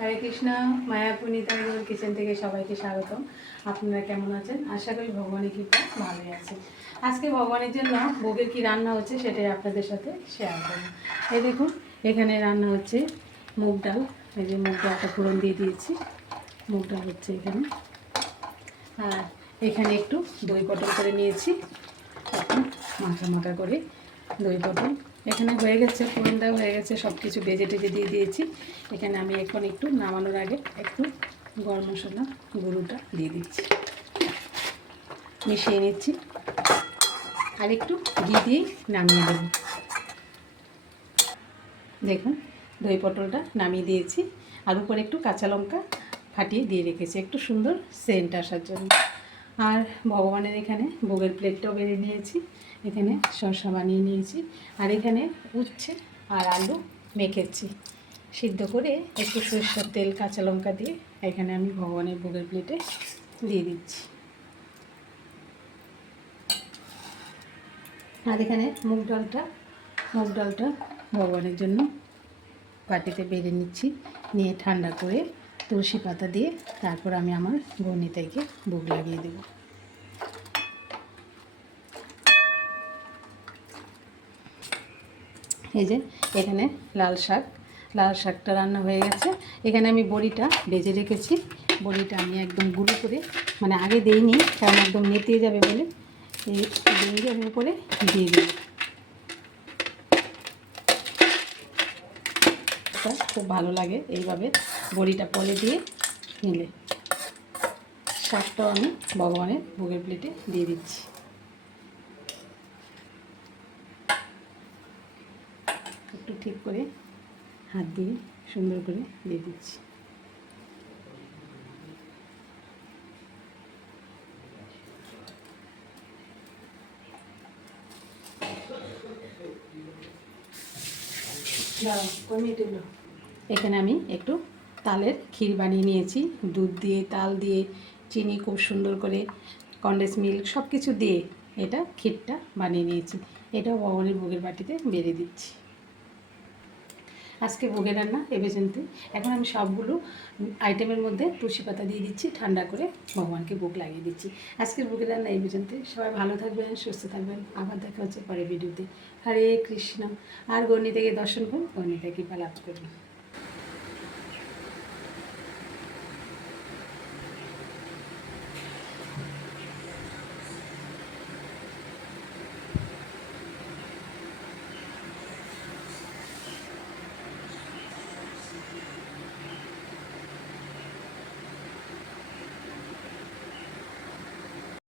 হরে Krishna. মায়াপুনিতা kitchen থেকে সবাইকে স্বাগতম। আপনারা কেমন আছেন? আশা করি ভগবানের কৃপা ভালোই আছে। আজকে ভগবানের জন্য ভোগের কি রান্না হচ্ছে সেটাই আপনাদের সাথে শেয়ার করব। এই দেখুন, এখানে রান্না হচ্ছে মুগ ডাল। এই যে মুগ ডালটা ফোড়ন দিয়ে দিয়েছি, মুগ ডাল হচ্ছে এখানে। আর এখানে একটু দই পটল করে নিয়েছি, একটু মাখা মাখা করে দই পটল এখানে হয়ে গেছে, ফোড়নটাও হয়ে গেছে, সব কিছু ভেজে টেজে দিয়ে দিয়েছি। এখানে আমি এখন একটু নামানোর আগে একটু গরম মশলা গুঁড়োটা দিয়ে দিচ্ছি, মিশিয়ে নিচ্ছি, আর একটু ঘি দিয়ে নামিয়ে দেব। দেখুন, দই পটলটা নামিয়ে দিয়েছি, আর উপরে একটু কাঁচা লঙ্কা ফাটিয়ে দিয়ে রেখেছি একটু সুন্দর সেন্ট আসার জন্য। আর ভগবানের এখানে ভোগের প্লেটটাও বেড়ে নিয়েছি, এখানে শসা বানিয়ে নিয়েছি, আর এখানে উচ্ছে আর আলু মেখেছি সিদ্ধ করে, একটু সরষের তেল কাঁচা লঙ্কা দিয়ে এখানে আমি ভগবানের ভোগের প্লেটে দিয়ে দিচ্ছি। আর এখানে মুগ ডালটা ভগবানের জন্য বাটিতে বেড়ে নিচ্ছি, নিয়ে ঠান্ডা করে তুলসী পাতা দিয়ে তারপর আমি আমার গণিতাইকে ভোগ লাগিয়ে দেব। এই যে এখানে লাল শাকটা রান্না হয়ে গেছে। এখানে আমি বড়িটা ভেজে রেখেছি, বড়িটা আমি একদম গুঁড়ো করে, মানে আগে দিইনি কারণ একদম নেতিয়ে যাবে বলে, এই বড়ি আমি উপরে দিয়ে দিই। খুব ভালো লাগে এইভাবে বড়িটা পরে দিয়ে নিলে। শাকটাও আমি ভগবানের ভোগের প্লেটে দিয়ে দিচ্ছি। একটু ঠিক করে হাত দিয়ে সুন্দর করে দিয়ে দিচ্ছি। এখানে আমি একটু তালের ক্ষীর বানিয়ে নিয়েছি, দুধ দিয়ে, তাল দিয়ে, চিনি খুব সুন্দর করে, কনডেন্স মিল্ক সব কিছু দিয়ে এটা ক্ষীরটা বানিয়ে নিয়েছি। এটাও ভগবানের ভোগের বাটিতে বেড়ে দিচ্ছি। আজকে ভোগের রান্না এ পর্যন্ত। এখন আমি সবগুলো আইটেমের মধ্যে তুলসী পাতা দিয়ে দিচ্ছি, ঠান্ডা করে ভগবানকে ভোগ লাগিয়ে দিচ্ছি। আজকের ভোগের রান্না এই পর্যন্ত। সবাই ভালো থাকবেন, সুস্থ থাকবেন। আবার দেখা হচ্ছে পরের ভিডিওতে। হরে কৃষ্ণ। আর গণিতাকে দর্শন করুন, গণিতাকে লাভ করুন।